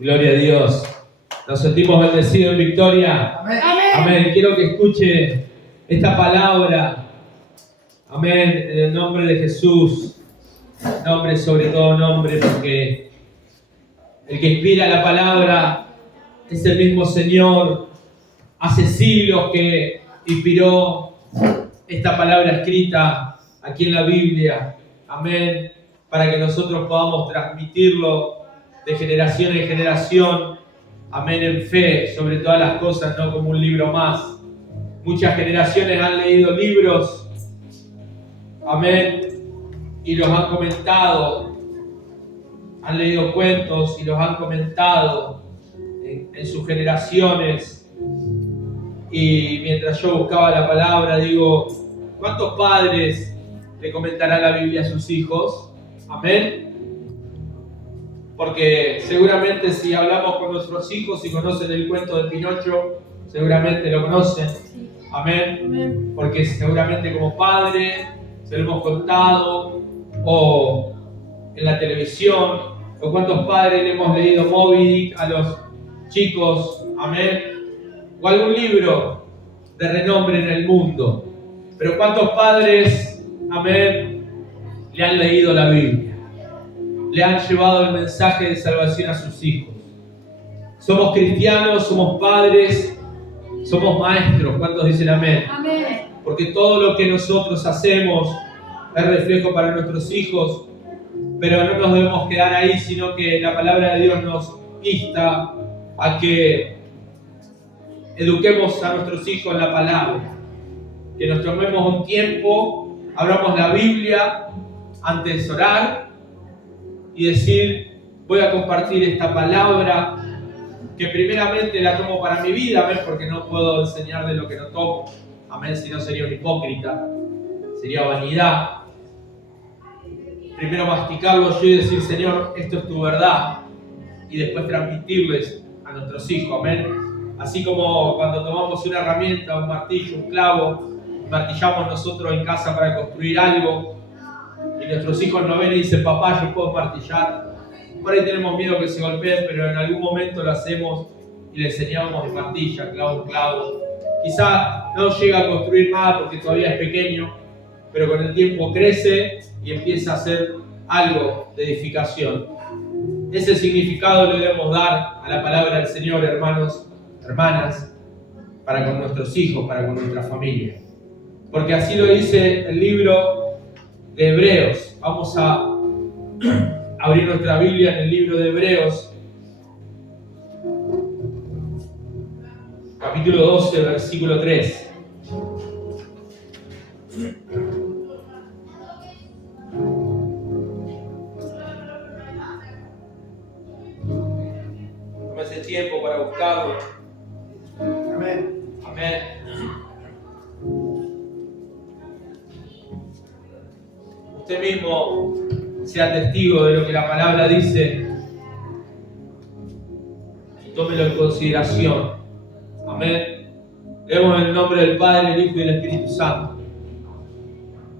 Gloria a Dios. Nos sentimos bendecidos en Victoria. Amén. Amén. Quiero que escuche esta palabra. Amén. En el nombre de Jesús. Nombre sobre todo nombre, porque el que inspira la palabra es el mismo Señor. Hace siglos que inspiró esta palabra escrita aquí en la Biblia. Amén. Para que nosotros podamos transmitirlo de generación en generación. Amén, en fe, sobre todas las cosas, no como un libro más. Muchas generaciones han leído libros, amén, y los han comentado. Han leído cuentos y los han comentado en sus generaciones. Y mientras yo buscaba la palabra, digo, ¿cuántos padres le comentarán la Biblia a sus hijos? Amén. Porque seguramente si hablamos con nuestros hijos y conocen el cuento de Pinocho, seguramente lo conocen. Amén. Porque seguramente como padre se lo hemos contado, o en la televisión, o cuántos padres le hemos leído Moby Dick a los chicos. Amén. O algún libro de renombre en el mundo. Pero cuántos padres, amén, le han leído la Biblia. Le han llevado el mensaje de salvación a sus hijos. Somos cristianos, somos padres, somos maestros. ¿Cuántos dicen amén? Amén. Porque todo lo que nosotros hacemos es reflejo para nuestros hijos, pero no nos debemos quedar ahí, sino que la palabra de Dios nos insta a que eduquemos a nuestros hijos en la palabra, que nos tomemos un tiempo, abramos la Biblia antes de orar y decir, voy a compartir esta palabra que primeramente la tomo para mi vida, amén, porque no puedo enseñar de lo que no tomo, amén, si no sería un hipócrita, sería vanidad. Primero masticarlo yo y decir, Señor, esto es tu verdad, y después transmitirles a nuestros hijos, amén. Así como cuando tomamos una herramienta, un martillo, un clavo, martillamos nosotros en casa para construir algo, y nuestros hijos nos ven y dicen, papá, yo puedo martillar. Por ahí tenemos miedo que se golpeen, pero en algún momento lo hacemos y le enseñamos de martilla, clavo, clavo. Quizá no llega a construir nada porque todavía es pequeño, pero con el tiempo crece y empieza a hacer algo de edificación. Ese significado le debemos dar a la palabra del Señor, hermanos, hermanas, para con nuestros hijos, para con nuestra familia. Porque así lo dice el libro de Hebreos. Vamos a abrir nuestra Biblia en el libro de Hebreos, capítulo 12, versículo 3. Tómese tiempo para buscarlo. Amén. Amén. Usted mismo sea testigo de lo que la palabra dice y tómelo en consideración. Amén. Leemos en el nombre del Padre, el Hijo y del Espíritu Santo.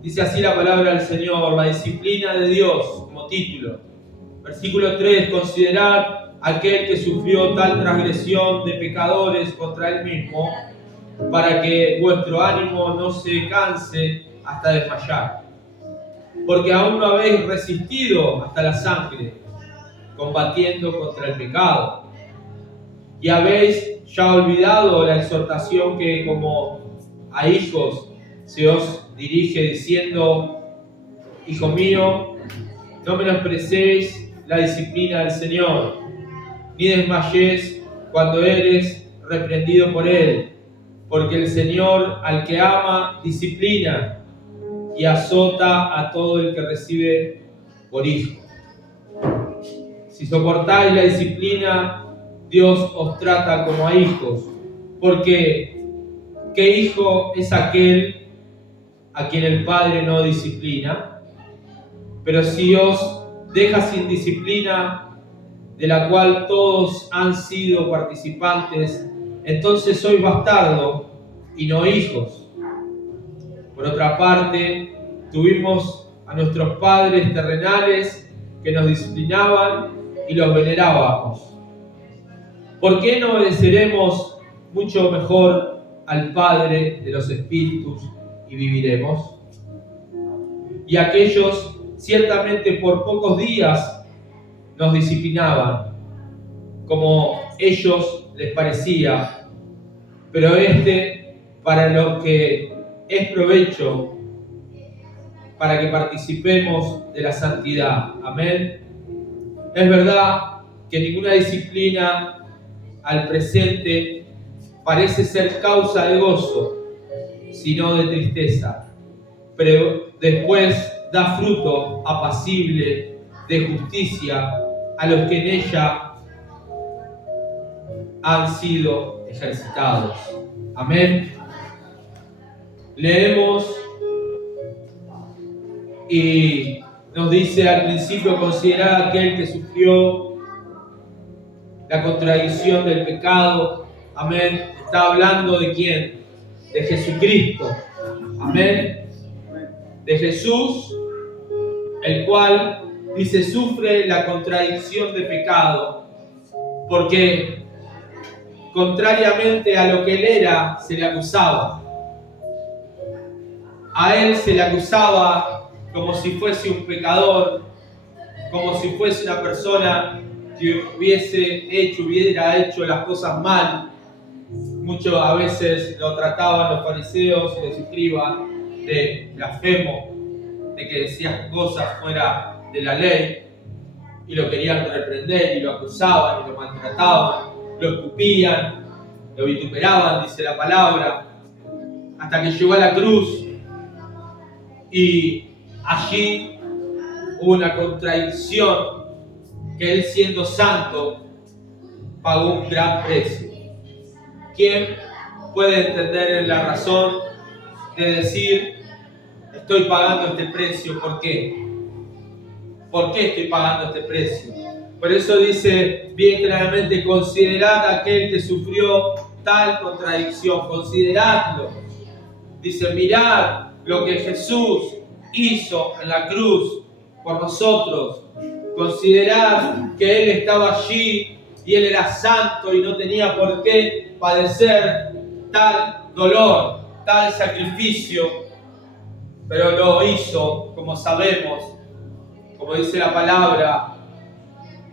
Dice así la palabra del Señor, la disciplina de Dios, como título. Versículo 3, considerad aquel que sufrió tal transgresión de pecadores contra él mismo, para que vuestro ánimo no se canse hasta desmayar. Porque aún no habéis resistido hasta la sangre, combatiendo contra el pecado. Y habéis ya olvidado la exhortación que como a hijos se os dirige diciendo, hijo mío, no menosprecéis la disciplina del Señor, ni desmayéis cuando eres reprendido por Él, porque el Señor al que ama disciplina y azota a todo el que recibe por hijo. Si soportáis la disciplina, Dios os trata como a hijos, porque ¿qué hijo es aquel a quien el Padre no disciplina? Pero si os deja sin disciplina, de la cual todos han sido participantes, entonces sois bastardos y no hijos. Por otra parte, tuvimos a nuestros padres terrenales que nos disciplinaban y los venerábamos. ¿Por qué no obedeceremos mucho mejor al Padre de los Espíritus y viviremos? Y aquellos ciertamente por pocos días nos disciplinaban, como ellos les parecía, pero para lo que es provecho, para que participemos de la santidad. Amén. Es verdad que ninguna disciplina al presente parece ser causa de gozo, sino de tristeza, pero después da fruto apacible de justicia a los que en ella han sido ejercitados. Amén. Leemos y nos dice al principio: considerad aquel que sufrió la contradicción del pecado. Amén. Está hablando de quién? De Jesucristo. Amén. De Jesús, el cual dice sufre la contradicción de pecado, porque contrariamente a lo que él era, se le acusaba. A él se le acusaba como si fuese un pecador, como si fuese una persona que hubiera hecho las cosas mal. Mucho a veces lo trataban los fariseos y los escribas de blasfemo, de que decía cosas fuera de la ley, y lo querían reprender y lo acusaban y lo maltrataban, lo escupían, lo vituperaban, dice la palabra, hasta que llegó a la cruz y allí hubo una contradicción, que él, siendo santo, pagó un gran precio. ¿Quién puede entender la razón de decir estoy pagando este precio? ¿Por qué? ¿Por qué estoy pagando este precio? Por eso dice bien claramente: considerad aquel que sufrió tal contradicción, consideradlo. Dice: mirad lo que Jesús hizo en la cruz por nosotros. Considerad que Él estaba allí y Él era santo y no tenía por qué padecer tal dolor, tal sacrificio, pero lo hizo, como sabemos, como dice la palabra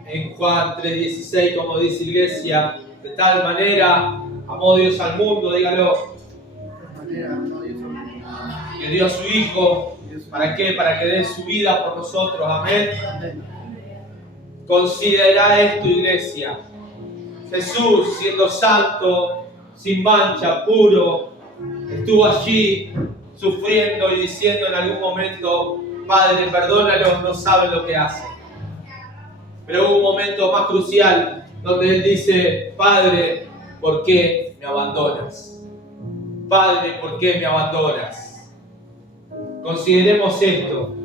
en Juan 3:16, como dice Iglesia: de tal manera amó Dios al mundo, dígalo, que dio a su Hijo. ¿Para qué? Para que dé su vida por nosotros. Amén. Considera esto, Iglesia. Jesús, siendo santo, sin mancha, puro, estuvo allí sufriendo y diciendo en algún momento: Padre, perdónalos, no saben lo que hacen. Pero hubo un momento más crucial donde Él dice: Padre, ¿por qué me abandonas? Padre, ¿por qué me abandonas? Consideremos esto.